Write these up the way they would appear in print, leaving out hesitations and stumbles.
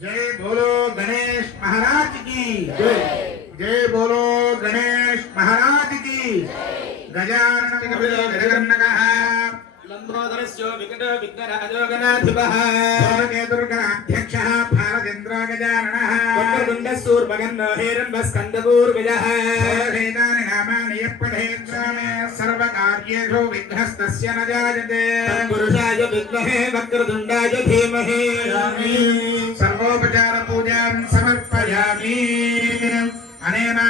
जय बोलो गणेश महाराज की जय। जय बोलो गणेश महाराज की गजानन गजकर्णकः लंबोदरस्य विकट विघ्नराजो गणाधिपः केतुर्गणाध्यक्षः भारतेन्द्रो गजाननः वक्रतुण्डसूर्पकर्णो हिरण्यस्कन्धपूर्वजः एतानि नामानि यः पठेत् सर्वकार्येषु विघ्नस्तस्य न जायते पुरुषाय विद्महे वक्रतुण्डाय धीमहि सर्वोपचार पूजां समर्पयामि अनेन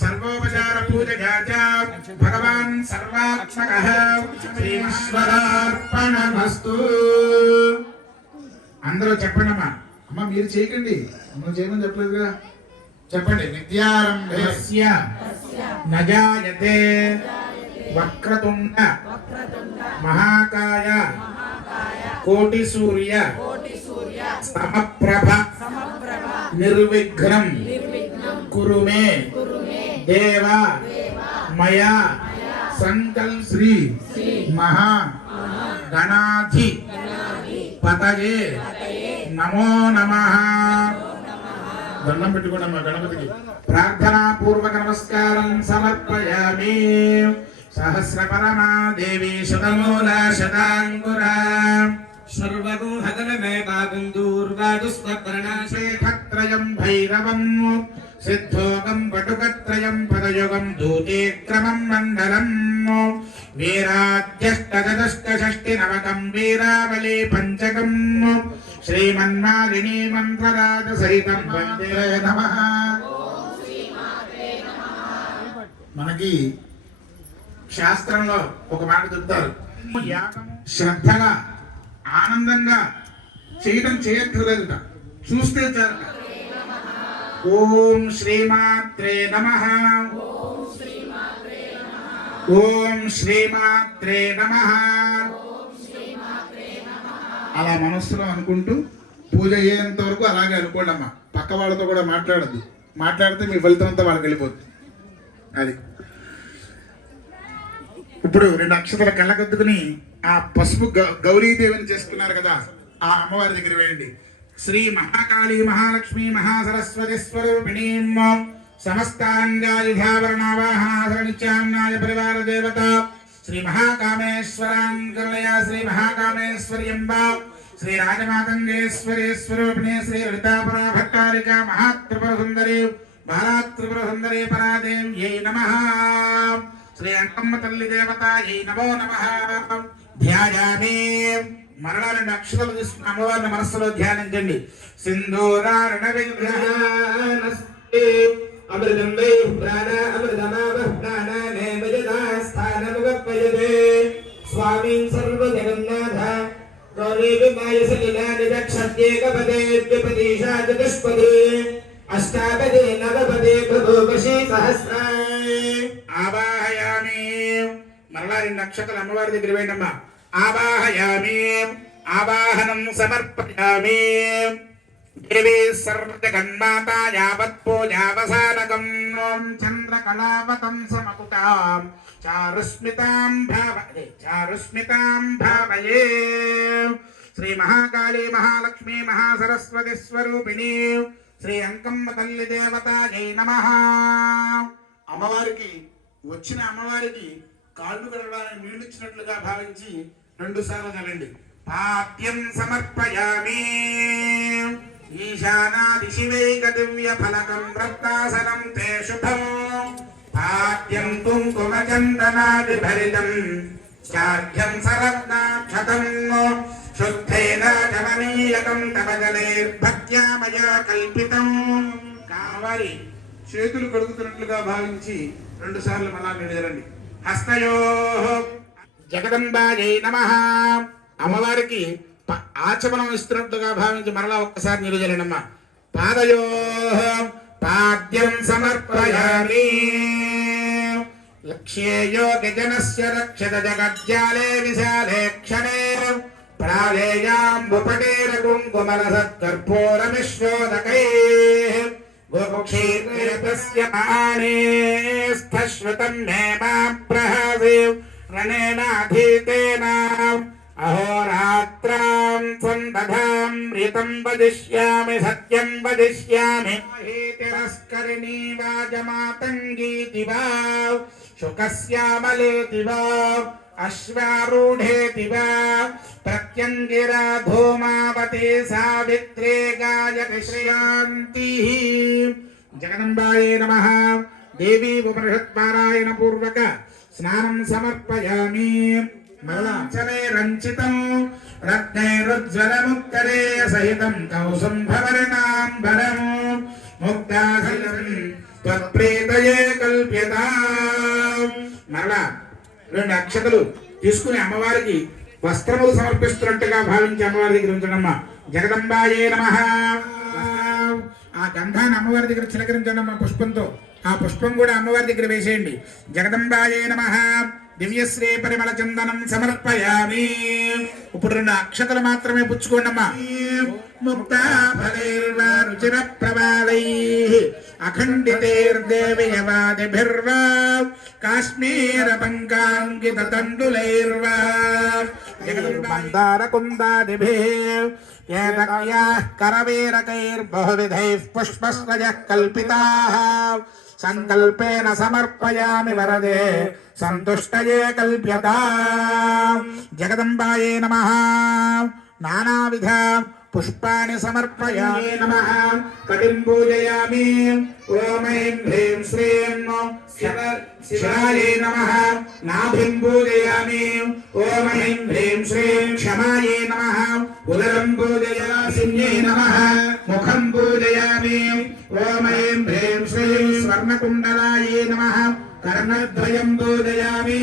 सर्वोपचार पूजया च भगवान् सर्वात्मकः శ్రీమస్వరార్పణమస్తు అందరూ చెప్పండమ్మా. అమ్మ మీరు చేయకండి, నువ్వు చేయమని చెప్పలేదుగా. చెప్పండి. విద్యారంభస్య నజాయతే వక్రతుండ మహాకాయ కోటి సూర్య సమప్రభ నిర్విఘ్నం కురు మే దేవ మయా సంకల్ శ్రీ మహా గణాధి పతయే నమో నమః. దండం పెట్టుకోండి గణపతికి. ప్రార్థనా పూర్వక నమస్కారం సమర్పయామి. సహస్ర పరమా దేవి శతమూల శతాంకురా సర్వగుహగణమేకాకుందూర్వాదుస్వప్రణాశేఖత్రయం భైరవం సిద్ధోగం వటుకత్రయం పదయుగం దూతేక్రమం మండలం వీరాద్యష్టదష్టషష్టినవకం వీరావళి పంచకం శ్రీమన్మాలినీ మంత్రరాజ సహితం వందే నమః. మనకి శాస్త్రంలో ఒక మాట చెప్తారు, శ్రద్ధగా ఆనందంగా చేయడం చేయక్కర్లేదుట, చూస్తే చాలట. ఓం శ్రీమాత్రే నమః. ఓం శ్రీమాత్రే నమః. అలా మనస్సులో అనుకుంటూ పూజ అయ్యేంత వరకు అలాగే అనుకోండి అమ్మా. పక్క వాళ్ళతో కూడా మాట్లాడద్దు, మాట్లాడితే మీ ఫలితం అంతా వాళ్ళకి వెళ్ళిపోతుంది. అది ఇప్పుడు 2 అక్షతల కళ్ళకద్దుకుని ఆ పసుపు గౌరీదేవిని చేసుకున్నారు కదా, ఆ అమ్మవారి దగ్గర వేయండి. శ్రీ మహాకాళీ మహాలక్ష్మి మహాసరస్వతి స్వరూపిణీం సమస్తాంగాయుధావరణావాహనాసరనిత్యాన్నాయ పరివార దేవత శ్రీ మహాకామేశ్వరాంగలయ శ్రీ మహాకామేశ్వర్యంబ శ్రీ రాజమాతంగేశ్వరి స్వరూపిణి శ్రీ లలితాపరా భట్టారిక మహాత్రిపుర సుందరి బాలాత్రిపుర సుందరి పరాదేవ్యై నమః. శ్రీ అంకమ్మ తల్లి దేవతాయై నమో నమః. ధ్యాయామి. మరలా 2 అక్షరాలు తీసుకుని అమ్మవారిని మనస్సులో ధ్యానించండి. సింధూరారణ విగ్రహానస్తే అమృతం వై ప్రాణ అమృతమావః ప్రాణానే వజదాస్థానముపయతే స్వామి సర్వజగన్నాథ గౌరీ విమాయ సలిలా నిజక్షత్యేకపదే ద్విపదీశా చతుష్పదే అష్టాపదే నవపదే ప్రభోగశీ సహస్రాయ. ఆవాహయామి. మరలా 2 అక్షరాలు అమ్మవారి దగ్గర వేయండమ్మా. ఆవాహయామి. ఆవాహనం సమర్పయామి. దేవీ సర్వజగన్మాతా యావత్ పూజావసానకం చంద్రకళావతం సమకుటాం చారుస్మితాం భావయే. శ్రీ మహాకాళీ మహాలక్ష్మి మహాసరస్వతి స్వరూపిణి శ్రీ అంకమ్మ తల్లి దేవతాయై నమః. అమ్మవారికి వచ్చిన అమ్మవారికి కాళ్ళు కడగడానికి నీళ్ళిచ్చినట్లుగా భావించి 2 సార్లు చల్లండి. పాద్యం సమర్పయామి. ఈశానాదిశివైక దివ్య ఫలకం రక్తాసనం తే శుభం పాద్యం కుంకుమచందనాది భరితం చార్ఘ్యం సరత్నాక్షతం శుద్ధేన జననీయకం తవ జలైర్భక్త్యా మయా కల్పితం. కావాలి చేతులు కడుగుతున్నట్లుగా భావించి 2 సార్లు మళ్ళా నిలజరండి. హస్తయోః జగదంబాయై నమః. అమ్మవారికి ఆచమనం ఇస్తున్నట్లుగా భావించి మరలా ఒక్కసారి నిలజరండమ్మా. పాదయోః పాద్యం సమర్పయామి. లక్ష్యేయో గజనస్య రక్షత జగజ్జాలే విశాలే క్షణే ప్రాళేయాంబుపటేర కుంకుమలసత్కర్పూరమిశ్రోదకైః గోక్షీర్నిరతస్య మానేస్థశ్రుతం మే మాప్రహసే రణేనాధీతేన అహోరాత్రాం సందధామృతం వదిష్యామి సత్యం వదిష్యామి తిరస్కరిణీ వాజమాతంగీతి వా శుకస్యామలేతి వా అశ్వారూఢేతి వా ప్రత్యంగిరా ధూమావతి సావిత్రే గాయతి శ్రేయాంతి. జగదంబాయే నమః. దేవీ ఉపనిషత్పారాయణ పూర్వక స్నానం సమర్పయామి. మలాంచనే రంచితం రత్నైరుజ్వలముత్తరే సహితం కౌసుంభవర్ణాంబరం ముక్తాసనం త్వత్ప్రీతయే కల్ప్యతాం. మరలా 2 అక్షతలు తీసుకుని అమ్మవారికి వస్త్రములు సమర్పిస్తున్నట్టుగా భావించి అమ్మవారి దగ్గర ఉంచడమ్మ. జగదంబాయే నమః. ఆ గంధాన్ని అమ్మవారి దగ్గర చిలకరించండమ్మ పుష్పంతో. ఆ పుష్పం కూడా అమ్మవారి దగ్గర వేసేయండి. జగదంబాయే నమః. దివ్యశ్రీ పరిమళ చందనం సమర్పయామి. ఇప్పుడు 2 అక్షతలు మాత్రమే పుచ్చుకోండమ్మా. ముక్తా ఫలైర్వా రుచిర ప్రవాళైః అఖండితైర్దేవియవాదిభిర్వా కాశ్మీర పంకాంకిత తండులైర్వా మందార కుందాదిభిః ఏతక్యాః కరవీరకైర్బహువిధైః పుష్పస్రజః కల్పితాః సంకల్పేన సమర్పయామి వరదే సంతుష్టయే కల్ప్యతాం. జగదంబాయే నమః. నానావిధ పుష్పాణి సమర్పయామి. నమః. కటిం పూజయామి. ఓం ఐం హ్రీం శ్రీం శివాయే నమః. నాభిం పూజయామి. ఓం ఐం హ్రీం శ్రీం క్షమాయే నమః. ఉదరం పూజయామి. నమః. ముఖం పూజయామి. ఓం ఐం హ్రీం శ్రీం స్వర్ణకుండలాయే నమః. కర్ణద్వయం పూజయామి.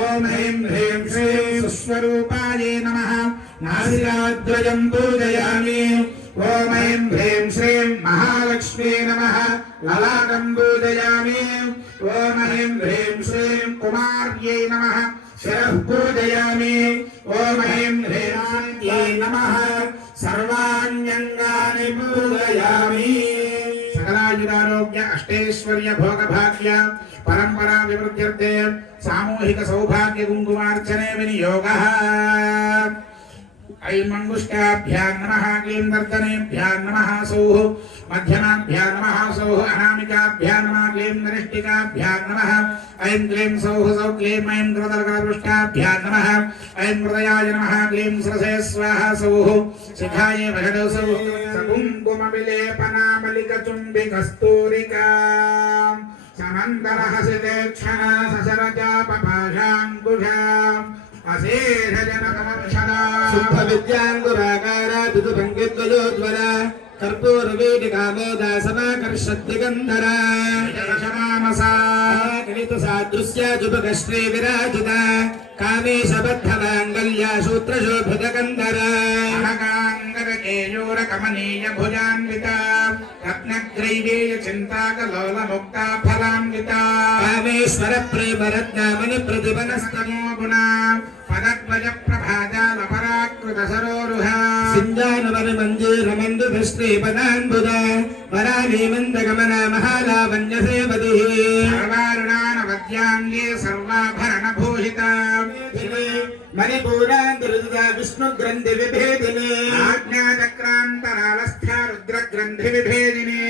ఓం ఐం హ్రీం శ్రీం సుస్వరూపాయే నమః. నాసికాద్వయం పూజయామి. ఓం ఐం హ్రీం శ్రీం మహాలక్ష్మీ నమః. లలాటం పూజయామి. ఓం ఐం హ్రీం శ్రీం కుమార్యై నమః. శిరః పూజయామి. ఓం ఐం హ్రీం నమః. సర్వాణ్యంగాని పూజయామి. సకలాయురారోగ్య అష్టైశ్వర్య భోగభాగ్య పరంపరా వివృద్ధ్యర్థే సామూహిక సౌభాగ్య కుంకుమార్చనే వినియోగః. ఐం మంగుష్టాభ్యాం నమః. క్లీం దర్దనేభ్యాం నమః. సౌః మధ్యమాభ్యాం నమః. సౌః అనామికాభ్యాం నమః. క్లీం నరిష్టికాభ్యాం నమః. ఐం క్లీం సౌః సౌః క్లీం ఐం కృతకరపృష్టాభ్యాం నమః. ఐం హృదయాయ నమః. క్లీం శిరసే స్వాహా. సౌః శిఖాయే వహదౌ సౌః సకుంకుమ విలేపనామలిక చుంబి కస్తూరికా సమంతరహసితే క్షణ ససరజాపపాశాంకుశం అశేషజనకమక్షరా శుద్ధ విద్యాంగురాకారా దుదుభంగిద్వయోజ్వల కర్పూరవీటికామోదా సమాకర్షద్దిగంధరా శమామసా గణిత సాదృశ్య జుపగశ్రీ విరాజిత కామేశబద్ధమాంగళ్యా సూత్రశోభితగంధరా అనగాంగరకేయూర కమనీయ భుజాన్విత రత్నగ్రైవేయ చింతాకలోల ముక్తా ఫలాన్విత కామేశ్వర ప్రేమ రత్నామణి ప్రతిభనస్తమో గుణ పదద్వయ ప్రభాజాల పరాకృత సరోరుహ సింజానవరి మంజీర మందుభిశ్రీ పదాంబుద వరాణీ మందగమన మహాలావణ్య సేవతి సర్వారుణానవద్యాంగే సర్వాభరణ భూషిత మణిపూరాంతరుద విష్ణు గ్రంథి విభేదిని ఆజ్ఞాచక్రాంతరాలస్థ రుద్ర గ్రంథి విభేదిని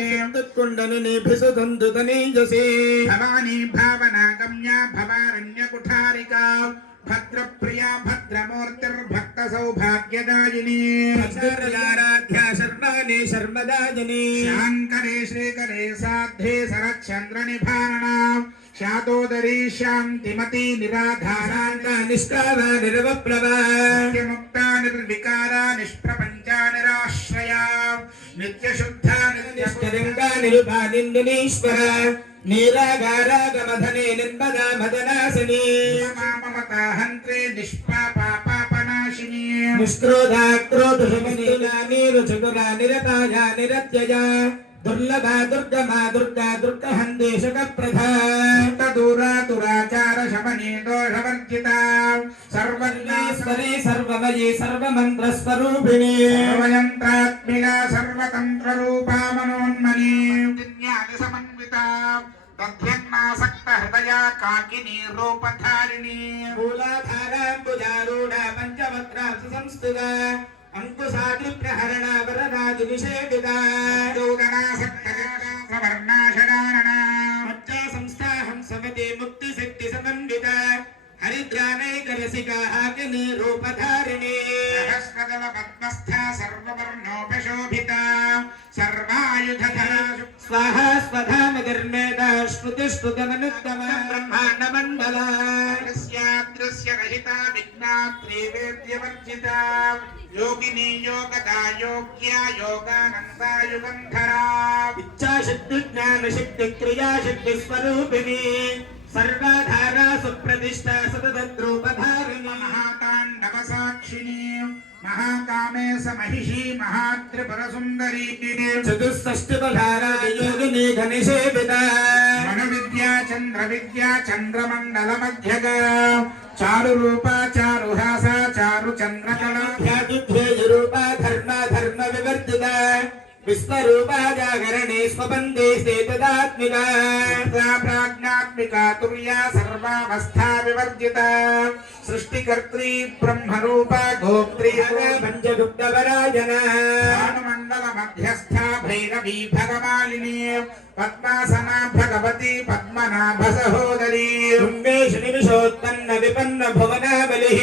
కుండని భిసుదందుతనీజసి భవానీ భావనా గమ్య భవారణ్య కుఠారికా భద్రప్రియా భద్రమూర్తిర్భక్త సౌభాగ్యదాయిని భద్రారాధ్యా శర్వాణి శర్మదాయిని శాంకరే శ్రీకరే సాధ్వే శరచంద్ర నిభారణ శాతోదరీ శాంతిమతి నిరాధారాంత నిష్కావ నిర్వప్లవ నిత్యముక్త నిర్వికారా నిష్ప్రపంచ నిరాశ్రయ నిత్యశుద్ధ నిత్యస్కరింగా నిరుపానిందినీశ్వర నీరాగారాగమధనే నిర్మదా మదనాశిని మమతాహంత్రే నిష్పాపాపాపనాశిని నిష్క్రోధా క్రోధశమనీలా నీరుచతురా నిరతాయా నిరత్యయ దుర్లభా దుర్గమా దుర్గా దుర్గహందేశక ప్రధా దూరా దురాచార శమనీ దోషవర్జిత సర్వజ్ఞేశ్వరీ సర్వమయీ సర్వమంత్రస్వరూపిణి సర్వయంత్రాత్మిక సర్వతంత్ర రూపా మనోన్మనీ జ్ఞాన సమన్విత दध्यन्नासक्त हृदया काकिनी रूपधारिणी मूलाधाराम्बुजारूढा पञ्चवक्त्रासु संस्तुता अंकुशादिप्रहरणा वरदादिनिषेविता दूगणासक्त वर्णाषडारणा मज्जा संस्था हंसवती मुक्तिशक्तिसमन्विता हरिद्रानैकरसिका हाकिनी रूपधारिणी सहस्रदल पद्मस्था सर्ववर्णोपशोभिता सर्वायुधधरा स्वाहा स्वधा मदर्मेदा श्रुतिश्रुतमनुत्तमा ब्रह्माण्डमण्डला दृश्यरहिता विघ्नात्री वेद्यवर्जिता योगिनी योगदा योग्या योगानन्दा युगन्धरा इच्छाशक्ति ज्ञानशक्ति क्रियाशक्ति स्वरूपिणी सर्वाधारा सुप्रतिष्ठा सततद्रूपधारिणी महाताण्डवसाक्षिणी महाकामेश महिषी महात्रिपुरसुन्दरी चतुष्षष्टिपधारा योगिनी घनिषेविता मनोविद्या चन्द्रविद्या चन्द्रमण्डलमध्यगा चारुरूपा चारुहासा चारुचन्द्रकला ध्यातिध्येयरूपा धर्म विवर्जिता विश्वरूपा जागरणे स्वबन्धे स्थितदात्मिका प्राज्ञात्मिका तुर्या सर्वावस्था विवर्जिता सृष्टिकर्त्री ब्रह्मरूपा गोत्री पञ्चगुप्तपरायणा भानुमण्डल मध्यस्था भैरवी भगमालिनी पद्मासना भगवती पद्मनाभ सहोदरी उन्मेष निमिषोत्पन्न विपन्न भुवना बलिः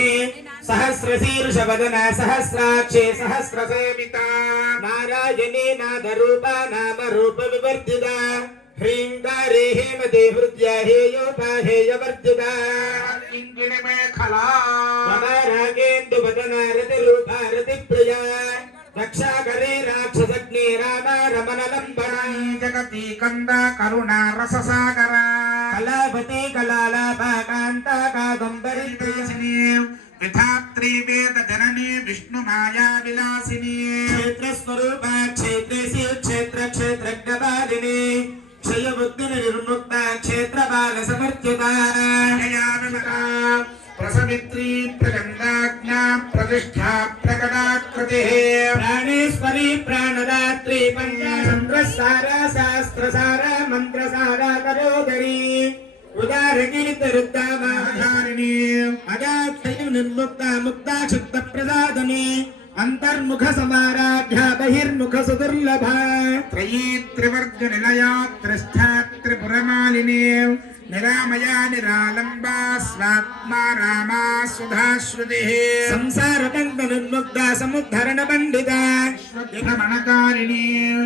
सहस्रशीर्षवदना सहस्राक्षे सहस्रसेविता नारायणी नादरूपा नाम रूप विवर्जिता ह्रीङ्गारे हेमते हृद्या हेयोपा हेयवर्जिता इंगिणिमेखला रागेन्दुवदना रतिरूपा रतिप्रिया रक्षाकरे राक्षसग्ने रामा रमणलम्बना जगती कंदा करुणा रससागरा कलापति कलालापा कान्ता कादम्बरी प्रियसिनी विधात्री वेद जननी विष्णु माया विलासिनी क्षेत्र स्वरूपा क्षेत्रेसी क्षेत्र क्षेत्रज्ञपालिनी क्षय बुद्धि निर्मुक्ता क्षेत्र बाल समर्चिता जयामिता प्रसवित्री प्रचंडाज्ञा प्रतिष्ठा प्रकटाकृतिः प्राणेश्वरी प्राणदात्री पंचाशंद्रसारा शास्त्रसारा मंत्रसारा करोदरी उदारकीर्तिरुद्धामाधारिणी अजाक्षय निर्मुक्ता मुक्ता शुद्ध प्रसादनी अंतर्मुख समाराध्या बहिर्मुख सुदुर्लभा त्रयी त्रिवर्ग निलया त्रिष्ठा त्रिपुरमालिनी निरामया निरालंबा स्वात्मा रामा सुधाश्रुतिः संसार कंद निर्मुक्ता समुद्धरण पंडिता भ्रमणकारिणी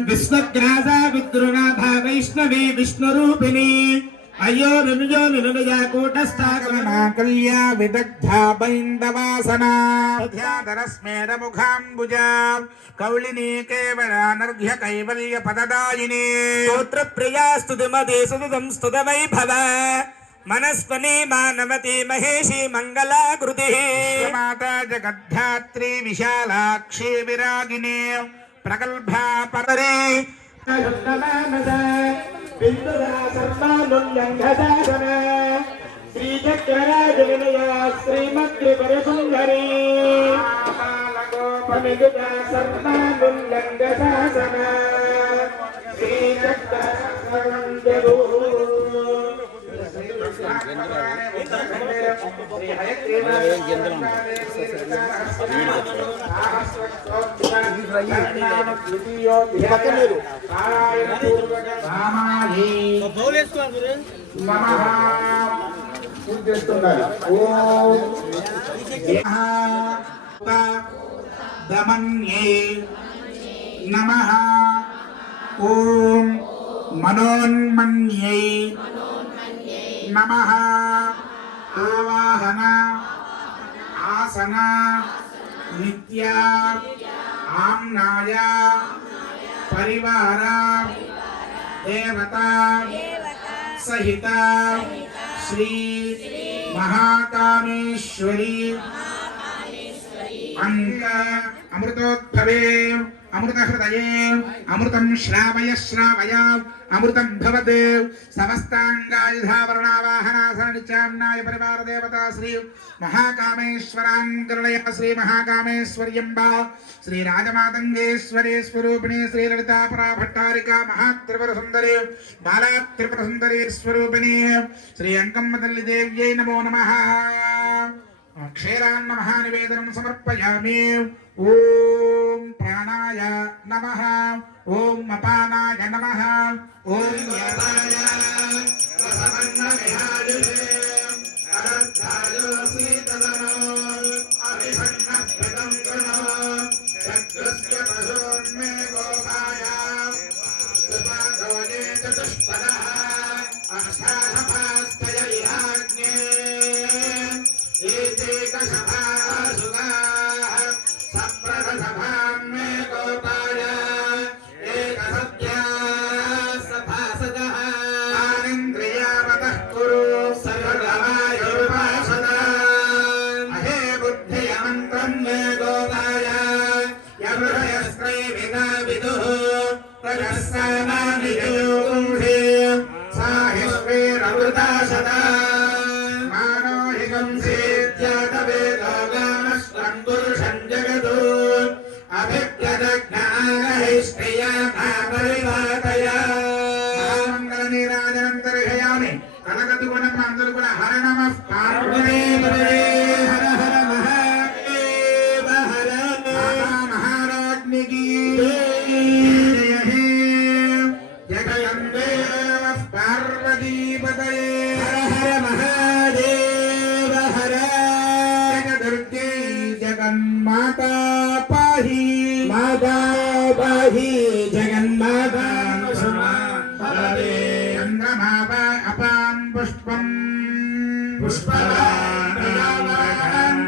विश्वग्रासा विद्रुनाभा वैष्णवी विष्णुरूपिणी अयो निनुजा कूटस्थागमना कल्या विदग्धा बैन्दवासना ध्याधरस्मेर मुखाम्बुजा कौलिनी केवलानर्घ्य कैवल्य पददायिनी स्तोत्र प्रिया स्तुतिमते सुतुतं स्तुत वैभव मनस्वनी मानवती महेशी मंगलाकृतिः माता जगद्धात्री विशालाक्षी विरागिनी प्रगल्भा पररे श्रीचक्रराजविनया श्रीमद्रिपुरसुन्दरी गोपनिगुजा सर्वानुल्लङ्घशासना दमन्ये नमः ओम मनोन्मन्ये नमः आवाहन आसन नित्या आम्नाय परिवार देवता सहित श्री महाकामेश्वरी अंक అమృతోద్భవే అమృతహృదయే అమృతం శ్రావయ శ్రావయ అమృతం భవత్ సమస్తాంగాయుధావరణావాహనాసనిత్యామ్నాయ పరివార దేవతా శ్రీ మహాకామేశ్వరాంగరుణయ శ్రీ మహాకామేశ్వర్యంబా శ్రీ రాజమాతంగేశ్వరీ స్వరూపిణి శ్రీ లలితా పరాభట్టారికా మహాత్రిపుర సుందరి బాలా త్రిపుర సుందరి స్వరూపిణి శ్రీ అంకమ్మ తల్లి దేవ్యై నమో నమః క్షీరాన్న మహానివేదనం సమర్పయామి ఓం ప్రాణాయ నమః ఓం అపానాయ నమః ఓం యమాయ రసమన్న విహారిణే అరద్ధాయో సీతలనో అభిషన్నః కృణో చక్రస్య పశోన్మే గోపాయ దుపాదోయే చతుష్పదః అష్టాధపాస్తయ ఇహాగ్నే ఏకసభాసుగాః సప్రథసభాం మే గోపాయ ఏకసత్యాः సభాసదः ఆనింద్రియావతః కురు సర్వగమాయుపాసదా అహే బుద్ధియమంత్రం మే గోపాయ యమృహయస్త్రైవిదా విదుః ప్రజస్సానాని యోగుంషే సాహిస్వేరమృతా సదా అందరూ కూడా హర నమః పార్వతీ హర హర మహాదేవ హర మహారాజ్ఞికి జయ హే జగయంబే నమః పార్వతీపతయే హర హర మహాదేవ హర జగదుర్గే జగన్మాతా పాహి మాతా పాహి జగన్మాతా చంద్రమాపా అపాం పుష్పం పుష్పవాన్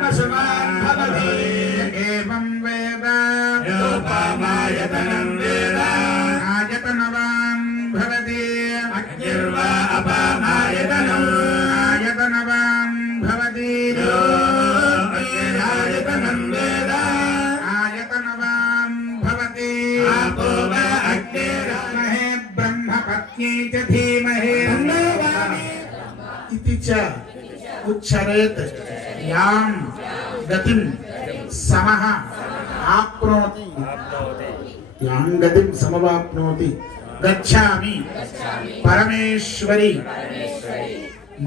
పశుమాన్ భవతి ఏవం వేద రూపమాయతనం వేద ఆయతనవాన్ భవతి అగ్నిర్వా అపామాయతనం ఆయతనవాన్ భవతి ఆయతనం వేద ఆయతనవాన్ భవతి ఆపో వా అగ్నిర్మహే బ్రహ్మపత్న్యై చ ధీమహి इति च उच्चरेत यां गतिं समः आप्नोति यां गतिं समवाप्नोति गच्छामि परमेश्वरी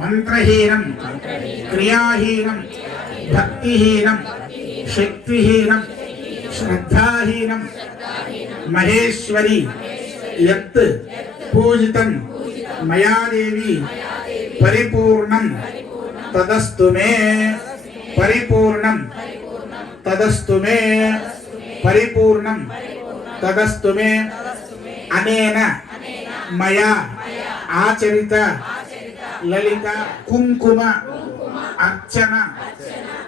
मंत्रहीनं क्रियाहीनं भक्तिहीनं शक्तिहीनं श्रद्धाहीनं महेश्वरी यत् पूजितं मया देवी परिपूर्णं तदस्तु मे परिपूर्णं तदस्तु मे परिपूर्णं तदस्तु मे अनेन मया आचरित ललिता कुंकुम अर्चन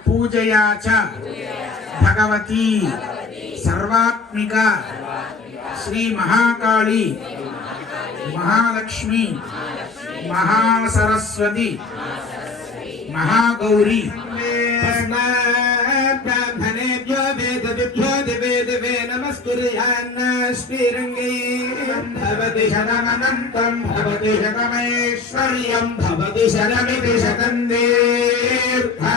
पूजया च भगवती सर्वात्मिका श्री महाकाली महालक्ष्मी महासरस्वती महागौरी ब्राह्मणेभ्यो वेदविभ्यो दिवे दिवे नमस्कुर्यान्न श्रीरङ्गे भवति शतमनन्तं भवति शतमैश्वर्यं भवति शतमिति शतं दीर्घमायुः